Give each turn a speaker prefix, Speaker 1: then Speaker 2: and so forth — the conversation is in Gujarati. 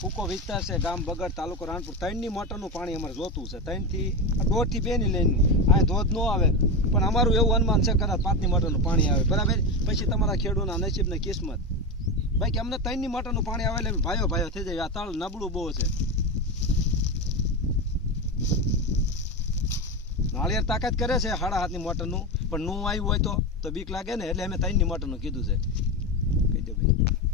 Speaker 1: ફૂકો વિસ્તાર છે, ગામ બગડ, તાલુકો રાણપુર. ત્રણની મોટરનું પાણી અમારે જોતું છે. ત્રણથી દોઢથી બેની લઈને આ ધોધ ન આવે, પણ અમારું એવું અનુમાન છે કદાચ પાંચની મોટરનું પાણી આવે. બરાબર? પછી તમારા ખેડૂતના નસીબને કિસ્મત. બાકી અમને ત્રણની મોટરનું પાણી આવે એટલે ભાઈઓ ભાઈઓ થઈ જાય. આ તળ નબળું બહુ છે. નાળિયેર તાકાત કરે છે સાડા હાથની મોટરનું, પણ નું આવ્યું હોય તો તો બીક લાગે ને, એટલે અમે ત્રણની મોટરનું કીધું છે. કહી દો ભાઈ.